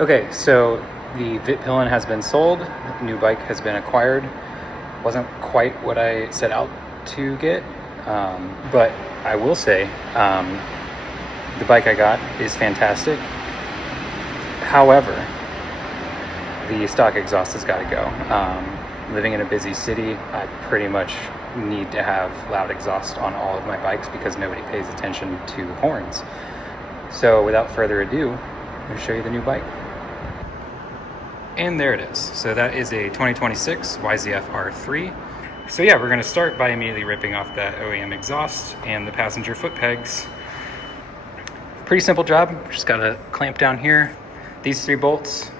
Okay, so the Vitpillen has been sold, the new bike has been acquired. Wasn't quite what I set out to get, but I will say the bike I got is fantastic. However, the stock exhaust has got to go. Living in a busy city, I pretty much need to have loud exhaust on all of my bikes because nobody pays attention to horns. So without further ado, I'm going to show you the new bike. And there it is. So that is a 2026 YZF-R3. So yeah, we're going to start by immediately ripping off that OEM exhaust and the passenger foot pegs. Pretty simple job. Just got to clamp down here. These 3 bolts.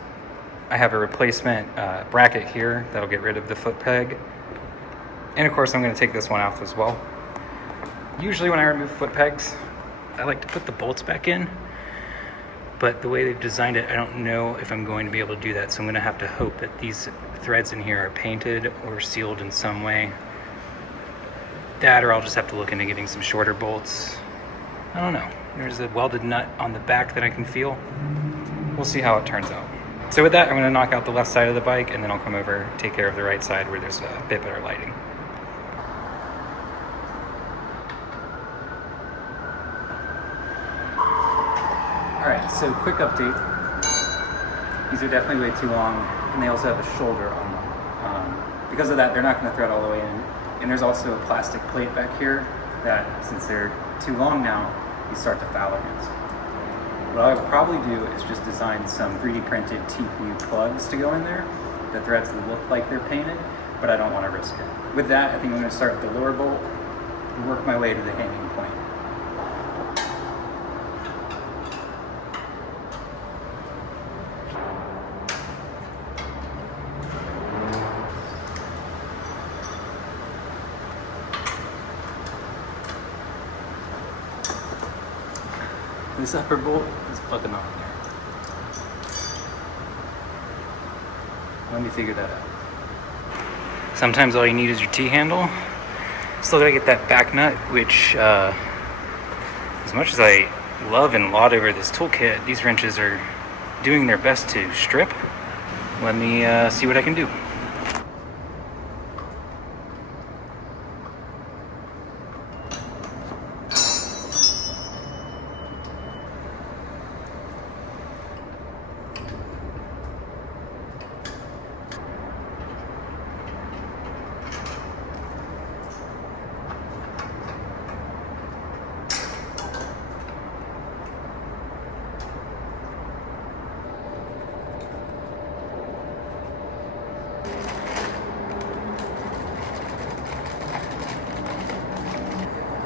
I have a replacement bracket here that'll get rid of the foot peg. And of course I'm going to take this one off as well. Usually when I remove foot pegs, I like to put the bolts back in. But the way they've designed it, I don't know if I'm going to be able to do that. So I'm going to have to hope that these threads in here are painted or sealed in some way. That, or I'll just have to look into getting some shorter bolts. I don't know. There's a welded nut on the back that I can feel. We'll see how it turns out. So with that, I'm going to knock out the left side of the bike, and then I'll come over, take care of the right side where there's a bit better lighting. Alright, so quick update. These are definitely way too long, and they also have a shoulder on them. Because of that, they're not going to thread all the way in. And there's also a plastic plate back here that, since they're too long now, you start to foul against. What I would probably do is just design some 3D printed TPU plugs to go in there. The threads look like they're painted, but I don't want to risk it. With that, I think I'm going to start with the lower bolt and work my way to the hanging point. This upper bolt is fucking on there. Let me figure that out. Sometimes all you need is your T-handle. Still gotta get that back nut, which, as much as I love and laud over this toolkit, these wrenches are doing their best to strip. Let me see what I can do.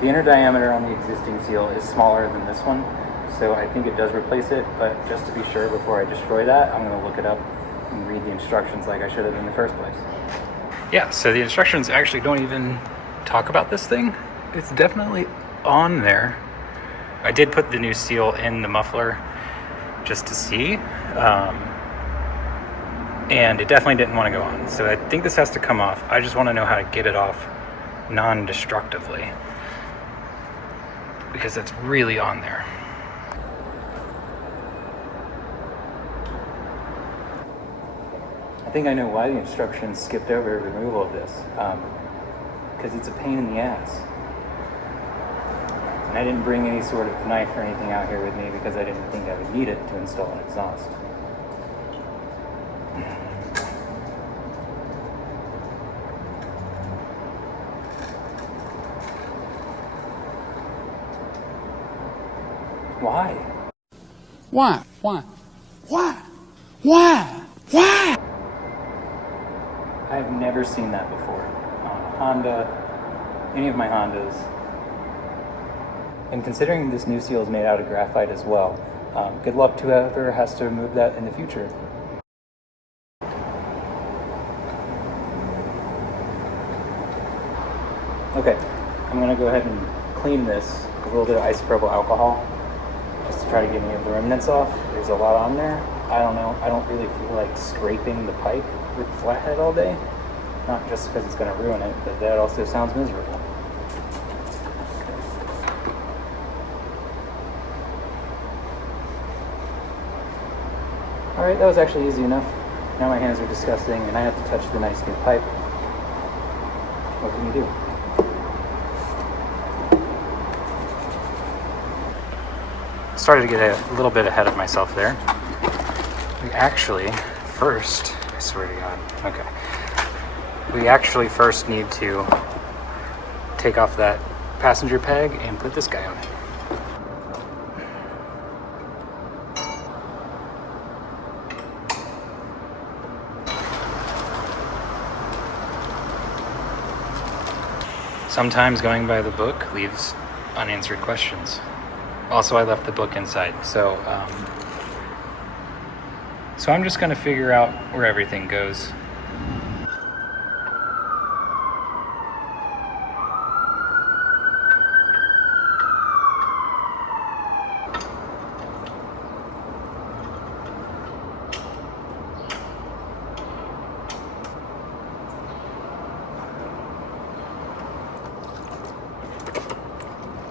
The inner diameter on the existing seal is smaller than this one, so I think it does replace it, but just to be sure before I destroy that, I'm going to look it up and read the instructions like I should have in the first place. Yeah, so the instructions actually don't even talk about this thing. It's definitely on there. I did put the new seal in the muffler just to see, and it definitely didn't want to go on, so I think this has to come off. I just want to know how to get it off non-destructively, because it's really on there. I think I know why the instructions skipped over removal of this, because it's a pain in the ass. And I didn't bring any sort of knife or anything out here with me because I didn't think I would need it to install an exhaust. Why? Why? Why? Why? Why? Why? I've never seen that before on a Honda, any of my Hondas. And considering this new seal is made out of graphite as well, good luck to whoever has to remove that in the future. Okay, I'm gonna go ahead and clean this with a little bit of isopropyl alcohol just to try to get any of the remnants off. There's a lot on there. I don't know, I don't really feel like scraping the pipe with the flathead all day. Not just because it's gonna ruin it, but that also sounds miserable. All right, that was actually easy enough. Now my hands are disgusting and I have to touch the nice new pipe. What can you do? Started to get a little bit ahead of myself there. We actually first, I swear to God, okay. We actually first need to take off that passenger peg and put this guy on it. Sometimes going by the book leaves unanswered questions. Also, I left the book inside, so I'm just gonna figure out where everything goes.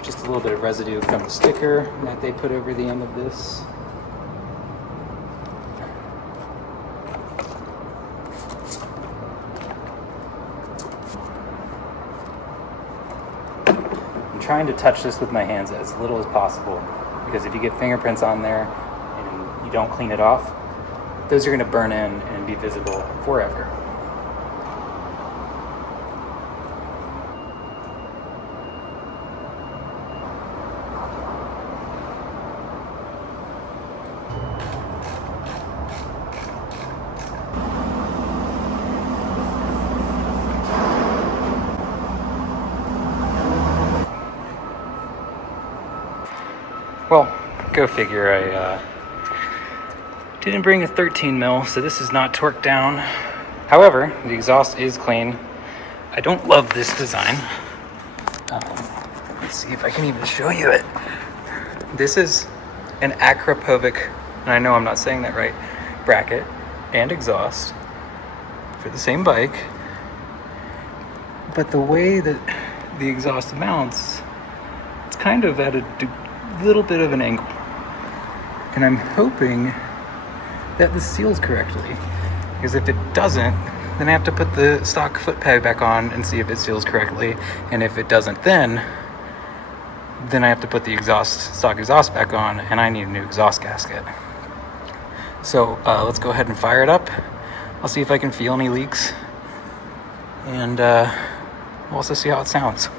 Just a little bit of residue from the sticker that they put over the end of this. I'm trying to touch this with my hands as little as possible, because if you get fingerprints on there and you don't clean it off, those are going to burn in and be visible forever. Well, go figure, I didn't bring a 13 mil, so this is not torqued down. However, the exhaust is clean. I don't love this design. Let's see if I can even show you it. This is an Akrapovic, and I know I'm not saying that right, bracket and exhaust for the same bike. But the way that the exhaust mounts, it's kind of at a little bit of an angle, and I'm hoping that this seals correctly, because if it doesn't, then I have to put the stock foot peg back on and see if it seals correctly, and if it doesn't, then I have to put the stock exhaust back on, and I need a new exhaust gasket. So let's go ahead and fire it up. I'll see if I can feel any leaks, and we'll also see how it sounds.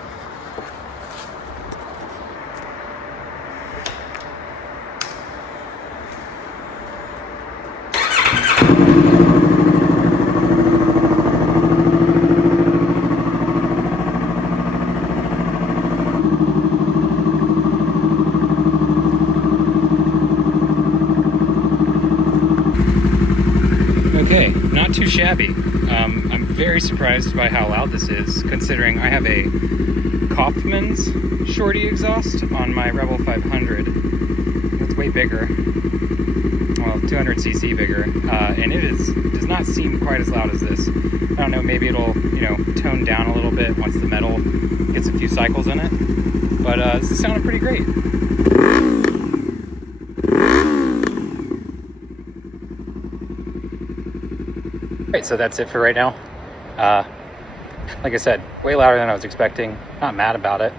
Okay, not too shabby. I'm very surprised by how loud this is, considering I have a Kaufman's shorty exhaust on my Rebel 500. It's way bigger, well, 200cc bigger, and it does not seem quite as loud as this. I don't know, maybe it'll, tone down a little bit once the metal gets a few cycles in it, but this is sounding pretty great. Alright, so that's it for right now. Like I said, way louder than I was expecting. Not mad about it.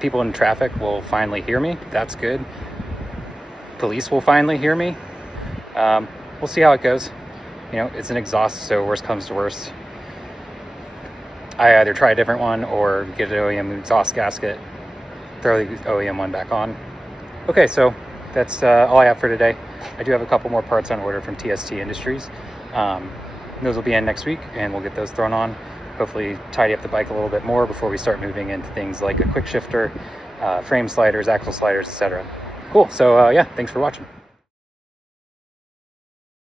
People in traffic will finally hear me. That's good. Police will finally hear me. We'll see how it goes. It's an exhaust, so worst comes to worst, I either try a different one or get an OEM exhaust gasket, throw the OEM one back on. Okay, so that's all I have for today. I do have a couple more parts on order from TST Industries. Those will be in next week, and we'll get those thrown on. Hopefully tidy up the bike a little bit more before we start moving into things like a quick shifter, frame sliders, axle sliders, etc. Cool. So yeah, thanks for watching.